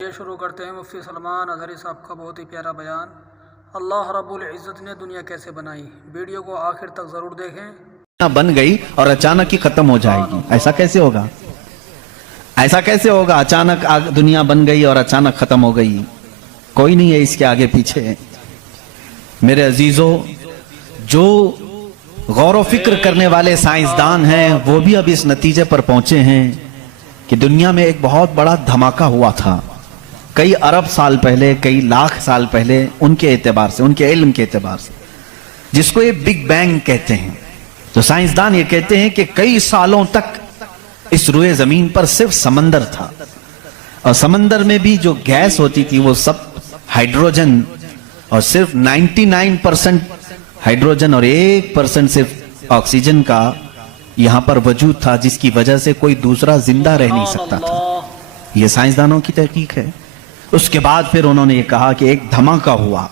یہ شروع کرتے ہیں مفتی سلمان اظہری صاحب کا بہت ہی پیارا بیان۔ اللہ رب العزت نے دنیا کیسے بنائی، ویڈیو کو آخر تک ضرور دیکھیں۔ بن گئی اور اچانک ہی ختم ہو جائے گی، ایسا کیسے ہوگا؟ ایسا کیسے ہوگا؟ اچانک دنیا بن گئی اور اچانک ختم ہو گئی، کوئی نہیں ہے اس کے آگے پیچھے۔ میرے عزیزو، جو غور و فکر کرنے والے سائنسدان ہیں وہ بھی اب اس نتیجے پر پہنچے ہیں کہ دنیا میں ایک بہت بڑا دھماکہ ہوا تھا کئی ارب سال پہلے، کئی لاکھ سال پہلے، ان کے اعتبار سے، ان کے علم کے اعتبار سے، جس کو یہ بگ بینگ کہتے ہیں۔ تو سائنسدان یہ کہتے ہیں کہ کئی سالوں تک اس روئے زمین پر صرف سمندر تھا، اور سمندر میں بھی جو گیس ہوتی تھی وہ سب ہائیڈروجن، اور صرف 99% ہائیڈروجن اور 1% صرف آکسیجن کا یہاں پر وجود تھا، جس کی وجہ سے کوئی دوسرا زندہ رہ نہیں سکتا تھا۔ یہ سائنسدانوں کی تحقیق ہے۔ اس کے بعد پھر انہوں نے یہ کہا کہ ایک دھماکہ ہوا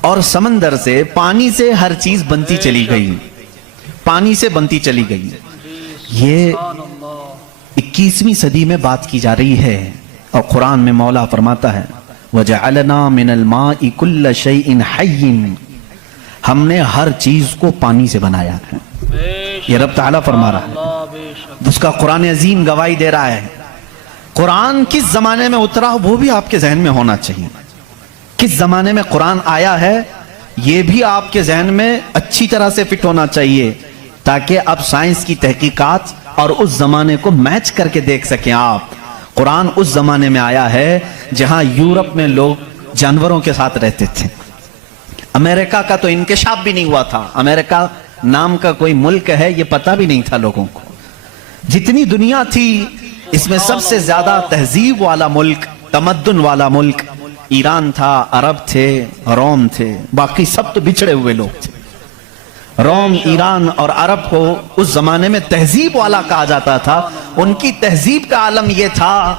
اور سمندر سے، پانی سے ہر چیز بنتی چلی گئی، پانی سے بنتی چلی گئی۔ یہ 21ویں صدی میں بات کی جا رہی ہے، اور قرآن میں مولا فرماتا ہے وَجَعَلْنَا مِنَ الْمَاءِ كُلَّ شَيْءٍ حَيٍّ، ہم نے ہر چیز کو پانی سے بنایا ہے۔ یہ رب تعالیٰ فرما رہا ہے، جس کا قرآن عظیم گواہی دے رہا ہے۔ قرآن کس زمانے میں اترا وہ بھی آپ کے ذہن میں ہونا چاہیے۔ کس زمانے میں قرآن آیا ہے یہ بھی آپ کے ذہن میں اچھی طرح سے فٹ ہونا چاہیے، تاکہ اب سائنس کی تحقیقات اور اس زمانے کو میچ کر کے دیکھ سکیں آپ۔ قرآن اس زمانے میں آیا ہے جہاں یورپ میں لوگ جانوروں کے ساتھ رہتے تھے۔ امریکہ کا تو انکشاف بھی نہیں ہوا تھا، امریکہ نام کا کوئی ملک ہے یہ پتہ بھی نہیں تھا لوگوں کو۔ جتنی دنیا تھی اس میں سب سے زیادہ تہذیب والا ملک، تمدن والا ملک ایران تھا، عرب تھے، روم تھے، باقی سب تو بچھڑے ہوئے لوگ تھے۔ روم، ایران اور عرب کو اس زمانے میں تہذیب والا کہا جاتا تھا۔ ان کی تہذیب کا عالم یہ تھا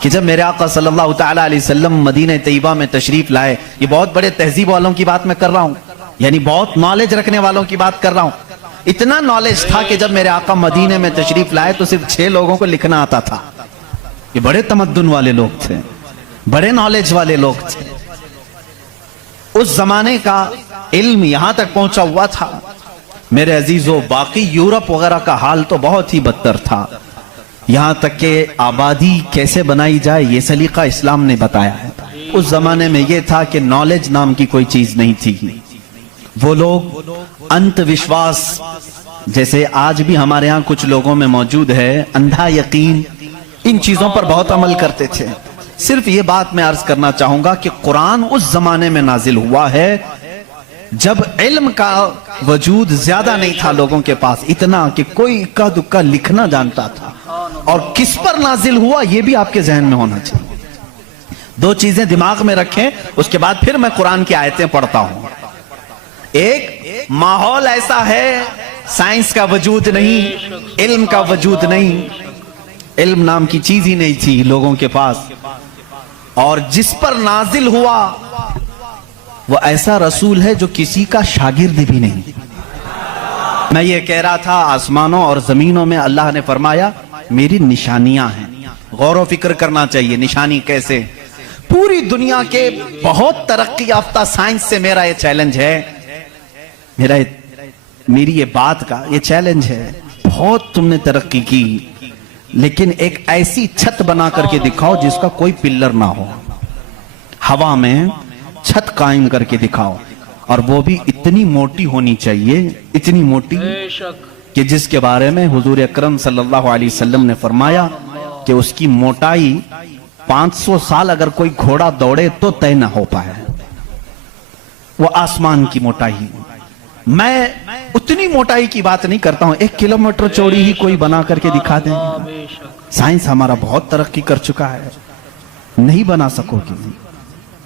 کہ جب میرے آقا صلی اللہ تعالیٰ علیہ وسلم مدینہ طیبہ میں تشریف لائے، یہ بہت بڑے تہذیب والوں کی بات میں کر رہا ہوں، یعنی بہت نالج رکھنے والوں کی بات کر رہا ہوں۔ اتنا نالج تھا کہ جب میرے آقا مدینے میں تشریف لائے تو صرف 6 لوگوں کو لکھنا آتا تھا۔ یہ بڑے تمدن والے لوگ تھے، بڑے نالج والے لوگ تھے۔ اس زمانے کا علم یہاں تک پہنچا ہوا تھا میرے عزیزو۔ باقی یورپ وغیرہ کا حال تو بہت ہی بدتر تھا، یہاں تک کہ آبادی کیسے بنائی جائے یہ سلیقہ اسلام نے بتایا ہے۔ اس زمانے میں یہ تھا کہ نالج نام کی کوئی چیز نہیں تھی۔ وہ لوگ انت وشواس، جیسے آج بھی ہمارے ہاں کچھ لوگوں میں موجود ہے، اندھا یقین، ان چیزوں پر بہت عمل کرتے تھے۔ صرف یہ بات میں عرض کرنا چاہوں گا کہ قرآن اس زمانے میں نازل ہوا ہے جب علم کا وجود زیادہ نہیں تھا لوگوں کے پاس، اتنا کہ کوئی اکا دکا لکھنا جانتا تھا۔ اور کس پر نازل ہوا یہ بھی آپ کے ذہن میں ہونا چاہیے۔ 2 چیزیں دماغ میں رکھیں، اس کے بعد پھر میں قرآن کی آیتیں پڑھتا ہوں۔ ایک ماحول ایسا ہے، سائنس کا وجود نہیں، علم کا وجود نہیں، علم نام کی چیز ہی نہیں تھی لوگوں کے پاس، اور جس پر نازل ہوا وہ ایسا رسول ہے جو کسی کا شاگرد بھی نہیں۔ میں یہ کہہ رہا تھا، آسمانوں اور زمینوں میں اللہ نے فرمایا میری نشانیاں ہیں۔ غور و فکر کرنا چاہیے، نشانی کیسے؟ پوری دنیا کے بہت ترقی یافتہ سائنس سے میرا یہ چیلنج ہے، میری یہ بات کا یہ چیلنج ہے، بہت تم نے ترقی کی، لیکن ایک ایسی چھت بنا کر کے دکھاؤ جس کا کوئی پلر نہ ہو، ہوا میں چھت قائم کر کے دکھاؤ، اور وہ بھی اتنی موٹی ہونی چاہیے، اتنی موٹی کہ جس کے بارے میں حضور اکرم صلی اللہ علیہ وسلم نے فرمایا کہ اس کی موٹائی 500 سال اگر کوئی گھوڑا دوڑے تو طے نہ ہو پائے، وہ آسمان کی موٹائی۔ میں اتنی موٹائی کی بات نہیں کرتا ہوں، 1 کلومیٹر چوڑی ہی کوئی بنا کر کے دکھا دیں۔ سائنس ہمارا بہت ترقی کر چکا ہے، نہیں بنا سکو گی،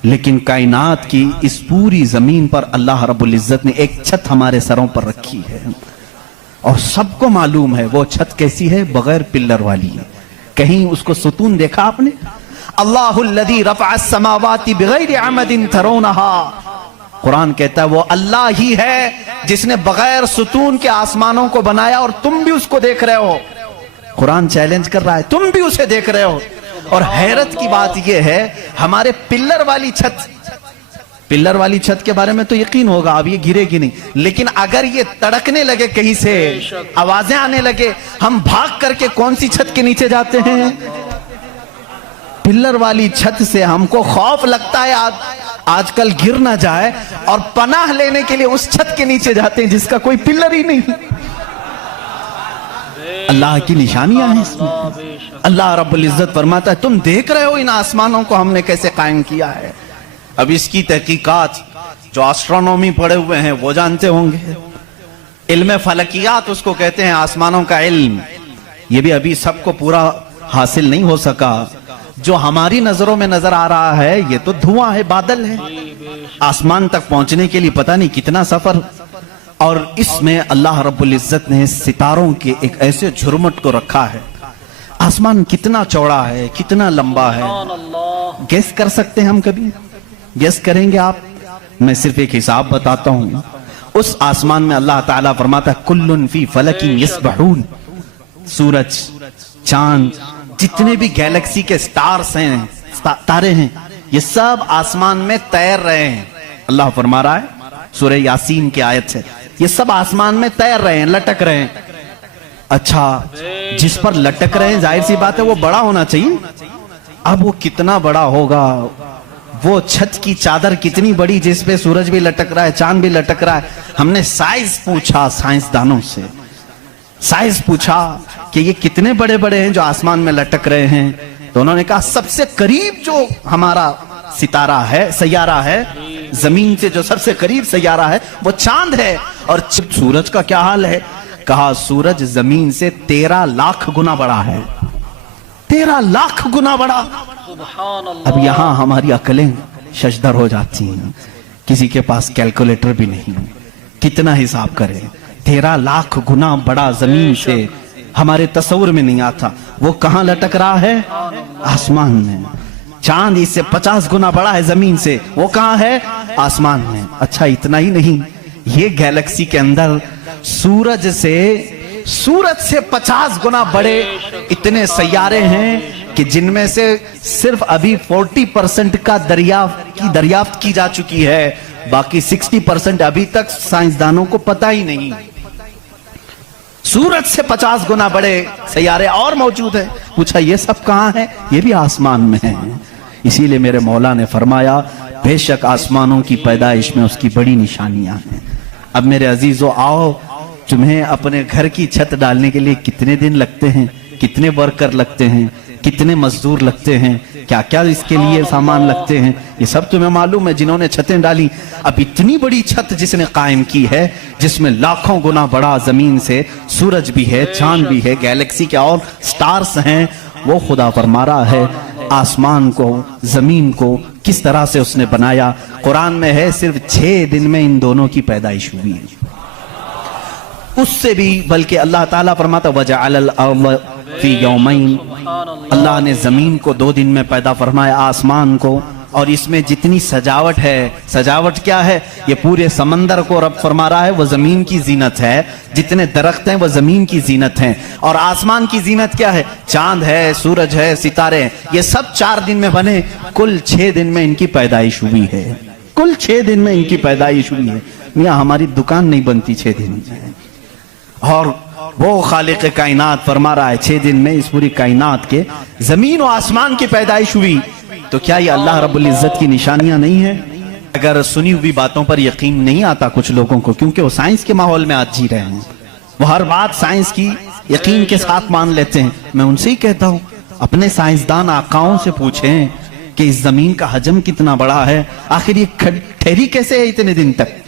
لیکن کائنات کی اس پوری زمین پر اللہ رب العزت نے ایک چھت ہمارے سروں پر رکھی ہے، اور سب کو معلوم ہے وہ چھت کیسی ہے، بغیر پلر والی ہے۔ کہیں اس کو ستون دیکھا آپ نے؟ اللہ الذی رفع السماوات بغیر عمد ترونها، قرآن کہتا ہے وہ اللہ ہی ہے جس نے بغیر ستون کے آسمانوں کو بنایا، اور تم بھی اس کو دیکھ رہے ہو۔ قرآن چیلنج کر رہا ہے، تم بھی اسے دیکھ رہے ہو۔ اور حیرت کی بات یہ ہے ہمارے پلر والی چھت کے بارے میں تو یقین ہوگا اب یہ گرے گی نہیں، لیکن اگر یہ تڑکنے لگے کہیں سے آوازیں آنے لگے ہم بھاگ کر کے کون سی چھت کے نیچے جاتے ہیں؟ پلر والی چھت سے ہم کو خوف لگتا ہے آج کل گر نہ جائے، اور پناہ لینے کے لیے اس چھت کے نیچے جاتے ہیں جس کا کوئی پلر ہی نہیں۔ اللہ کی نشانیاں ہیں اس میں۔ اللہ رب العزت فرماتا ہے تم دیکھ رہے ہو ان آسمانوں کو ہم نے کیسے قائم کیا ہے۔ اب اس کی تحقیقات جو آسٹرونومی پڑھے ہوئے ہیں وہ جانتے ہوں گے، علم فلکیات اس کو کہتے ہیں، آسمانوں کا علم، یہ بھی ابھی سب کو پورا حاصل نہیں ہو سکا۔ جو ہماری نظروں میں نظر آ رہا ہے یہ تو دھواں ہے، بادل ہے، آسمان تک پہنچنے کے لیے پتہ نہیں کتنا سفر، اور اس میں اللہ رب العزت نے ستاروں کے ایک ایسے جھرمٹ کو رکھا ہے۔ آسمان کتنا چوڑا ہے، کتنا لمبا ہے، گیس کر سکتے ہیں ہم؟ کبھی گیس کریں گے آپ؟ میں صرف ایک حساب بتاتا ہوں۔ اس آسمان میں اللہ تعالیٰ فرماتا ہے کلن فی فلک یسبحون، سورج، چاند، جتنے بھی گیلیکسی کے سٹارز ہیں، تارے ہیں، یہ سب آسمان میں تیر رہے ہیں۔ اللہ فرما رہا ہے سورہ یاسین کی آیت ہے، یہ سب آسمان میں تیر رہے ہیں، لٹک رہے ہیں۔ اچھا، جس پر لٹک رہے ہیں ظاہر سی بات ہے وہ بڑا ہونا چاہیے۔ اب وہ کتنا بڑا ہوگا؟ وہ چھت کی چادر کتنی بڑی جس پہ سورج بھی لٹک رہا ہے، چاند بھی لٹک رہا ہے۔ ہم نے سائز پوچھا سائنسدانوں سے، سائز پوچھا کہ یہ کتنے بڑے بڑے ہیں جو آسمان میں لٹک رہے ہیں، تو انہوں نے کہا سب سے قریب جو ہمارا ستارہ ہے، سیارہ ہے، زمین سے جو سب سے قریب سیارہ ہے وہ چاند ہے۔ اور سورج کا کیا حال ہے؟ کہا سورج زمین سے 13 لاکھ گنا بڑا ہے، 13 لاکھ گنا بڑا۔ اب یہاں ہماری عقلیں ششدر ہو جاتی ہیں، کسی کے پاس کیلکولیٹر بھی نہیں، کتنا حساب کرے؟ 13 لاکھ گنا بڑا زمین سے، ہمارے تصور میں نہیں آتا۔ وہ کہاں لٹک رہا ہے؟ آسمان میں۔ چاند اس سے 50 گنا بڑا ہے زمین سے، وہ کہاں ہے؟ آسمان میں۔ اچھا اتنا ہی نہیں، یہ گیلیکسی کے اندر سورج سے 50 گنا بڑے اتنے سیارے ہیں کہ جن میں سے صرف ابھی 40% کا دریافت کی جا چکی ہے، باقی 60% ابھی تک سائنسدانوں کو پتہ ہی نہیں۔ سورج سے 50 گنا بڑے سیارے اور موجود ہیں۔ پوچھا یہ سب کہاں ہے؟ یہ بھی آسمان میں ہیں۔ اسی لیے میرے مولا نے فرمایا بے شک آسمانوں کی پیدائش میں اس کی بڑی نشانیاں ہیں۔ اب میرے عزیزو آؤ، تمہیں اپنے گھر کی چھت ڈالنے کے لیے کتنے دن لگتے ہیں، کتنے ورکر لگتے ہیں، کتنے مزدور لگتے ہیں، کیا کیا اس کے لیے سامان لگتے ہیں، یہ سب تمہیں معلوم ہے جنہوں نے چھتیں ڈالی۔ اب اتنی بڑی چھت جس نے قائم کی ہے، جس میں لاکھوں گنا بڑا زمین سے سورج بھی ہے، چاند بھی ہے، گیلیکسی کے اور سٹارز ہیں، وہ خدا فرما رہا ہے آسمان کو، زمین کو کس طرح سے اس نے بنایا۔ قرآن میں ہے صرف 6 دن میں ان دونوں کی پیدائش ہوئی ہے، اس سے بھی بلکہ اللہ تعالیٰ فرماتا وَجَعَلَ الْأَرْضَ فِي يَوْمَيْنِ، اللہ نے زمین کو 2 دن میں پیدا فرمایا، آسمان کو، اور اس میں جتنی سجاوٹ ہے، سجاوٹ کیا ہے؟ یہ پورے سمندر کو رب فرما رہا ہے وہ زمین کی زینت ہے، جتنے درخت ہیں وہ زمین کی زینت ہیں، اور آسمان کی زینت کیا ہے؟ چاند ہے، سورج ہے، ستارے ہیں، یہ سب 4 دن میں بنے، کل 6 دن میں ان کی پیدائش ہوئی ہے، کل 6 دن میں ان کی پیدائش ہوئی ہے۔ میاں ہماری دکان نہیں بنتی 6 دن میں، اور وہ خالق کائنات فرما رہا ہے 6 دن میں اس پوری کائنات کے زمین و آسمان کی پیدائش ہوئی، تو کیا یہ اللہ رب العزت کی نشانیاں نہیں ہیں؟ اگر سنی ہوئی باتوں پر یقین نہیں آتا کچھ لوگوں کو، کیونکہ وہ سائنس کے ماحول میں آج جی رہے ہیں، وہ ہر بات سائنس کی یقین کے ساتھ مان لیتے ہیں، میں ان سے ہی کہتا ہوں اپنے سائنسدان آقاؤں سے پوچھیں کہ اس زمین کا حجم کتنا بڑا ہے، آخر یہ ٹھہری کیسے ہے اتنے دن تک،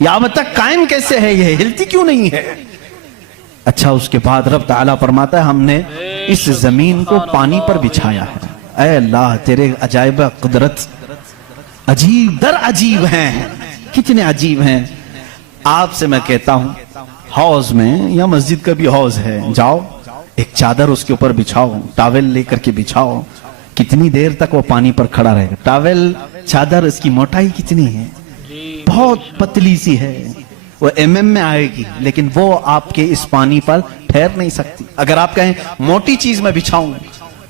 یا اب تک قائم کیسے ہے، یہ ہلتی کیوں نہیں ہے؟ اچھا اس کے بعد رب تعالیٰ فرماتا ہے ہم نے اس زمین کو پانی پر بچھایا ہے۔ اے اللہ تیرے عجائب قدرت عجیب در عجیب ہیں، کتنے عجیب ہیں۔ آپ سے میں کہتا ہوں حوض میں یا مسجد کا بھی حوض ہے، جاؤ ایک چادر اس کے اوپر بچھاؤ، ٹاول لے کر کے بچھاؤ، کتنی دیر تک وہ پانی پر کھڑا رہے گا۔ ٹاول چادر اس کی موٹائی کتنی ہے؟ بہت پتلی سی ہے، وہ mm میں آئے گی، لیکن وہ آپ کے اس پانی پر ٹھہر نہیں سکتی۔ اگر آپ کہیں موٹی چیز میں بچھاؤں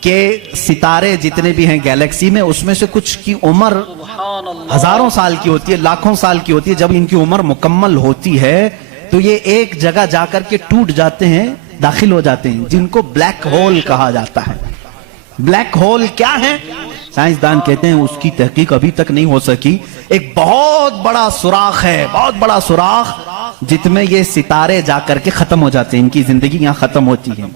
کہ ستارے جتنے بھی ہیں گیلیکسی میں اس میں سے کچھ کی عمر سبحان اللہ، ہزاروں سال کی ہوتی ہے، لاکھوں سال کی ہوتی ہے. جب ان کی عمر مکمل ہوتی ہے تو یہ ایک جگہ جا کر کے ٹوٹ جاتے ہیں، داخل ہو جاتے ہیں، جن کو بلیک ہول کہا جاتا ہے. بلیک ہول کیا ہے؟ سائنسدان کہتے ہیں اس کی تحقیق ابھی تک نہیں ہو سکی. ایک بہت بڑا سوراخ ہے، بہت بڑا سوراخ جس میں یہ ستارے جا کر کے ختم ہو جاتے ہیں، ان کی زندگی یہاں ختم ہوتی ہے.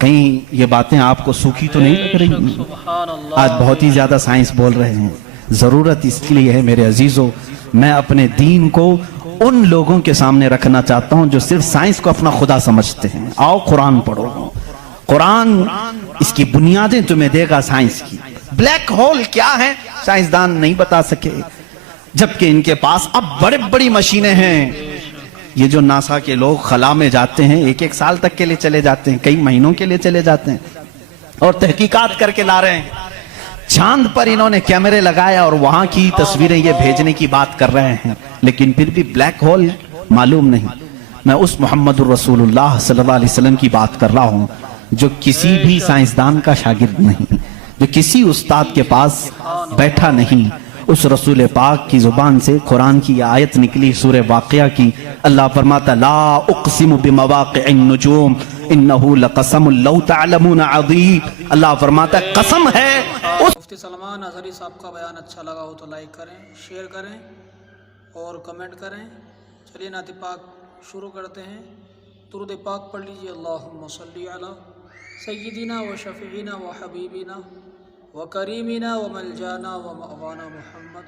کہیں یہ باتیں آپ کو سوکھی تو نہیں لگ رہی؟ سبحان اللہ. آج بہت ہی زیادہ سائنس بول رہے ہیں. ضرورت اس کے لیے ہے میرے عزیزو، میں اپنے دین کو ان لوگوں کے سامنے رکھنا چاہتا ہوں جو صرف سائنس کو اپنا خدا سمجھتے ہیں. آؤ قرآن پڑھو، قرآن اس کی بنیادیں تمہیں دے گا سائنس کی. بلیک ہول کیا ہے سائنسدان نہیں بتا سکے، جبکہ ان کے پاس اب بڑے بڑی مشینیں ہیں. یہ جو ناسا کے لوگ خلا میں جاتے ہیں، ایک ایک سال تک کے لیے چلے جاتے ہیں، کئی مہینوں کے لیے چلے جاتے ہیں اور تحقیقات کر کے لا رہے ہیں. چاند پر انہوں نے کیمرے لگایا اور وہاں کی تصویریں یہ بھیجنے کی بات کر رہے ہیں، لیکن پھر بھی بلیک ہول معلوم نہیں. میں اس محمد الرسول اللہ صلی اللہ علیہ وسلم کی بات کر رہا ہوں جو کسی بھی سائنسدان کا شاگرد نہیں، جو کسی استاد کے پاس بیٹھا نہیں. اس رسول پاک کی زبان سے قرآن کی آیت نکلی سورہ واقعہ کی. اللہ فرماتا لا اقسم بمواقع النجوم انہو لقسم لو تعلمون عظیم. اللہ فرماتا قسم ہے اس. مفتی سلمان اظہری صاحب کا بیان اچھا لگا ہو تو لائک کریں، شیئر کریں اور کمنٹ کریں. چلیے نعت پاک شروع کرتے ہیں. درود پاک پڑھ لیجیے. اللہم صلی علی سیدنا و شفیعنا و حبیبنا و کریمنا و ملجانا و مأوانا محمد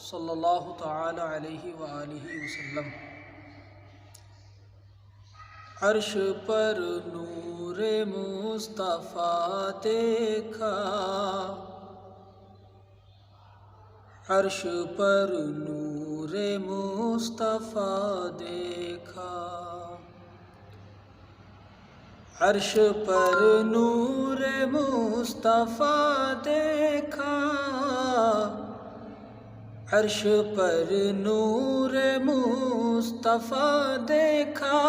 صلی اللہ تعالی علیہ وآلہ وسلم. عرش پر نور مصطفیٰ دیکھا، عرش پر نور مصطفیٰ دیکھا، عرش پر نور مصطفیٰ دیکھا، عرش پر نور مصطفیٰ دیکھا،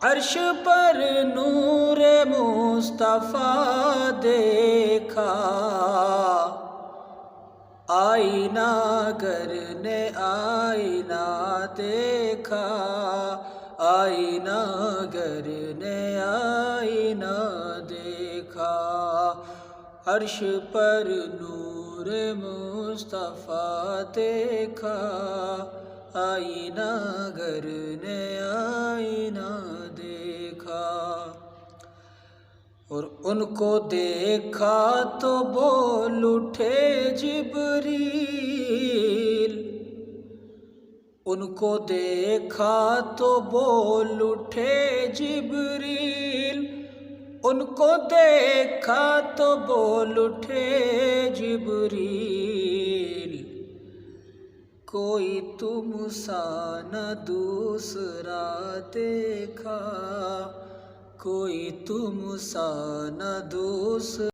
عرش پر نور مصطفیٰ دیکھا. آئینہ گر نے آئینہ دیکھا، آئینہ گر نے آئینہ دیکھا. عرش پر نور مصطفیٰ دیکھا، آئینہ گر نے آئینہ دیکھا. اور ان کو دیکھا تو بول اٹھے جبریل، ان کو دیکھا تو بول اٹھے جبریل، ان کو دیکھا تو بول اٹھے جبریل. کوئی تم سا نہ دوسرا دیکھا، کوئی تم سا نہ دوسرا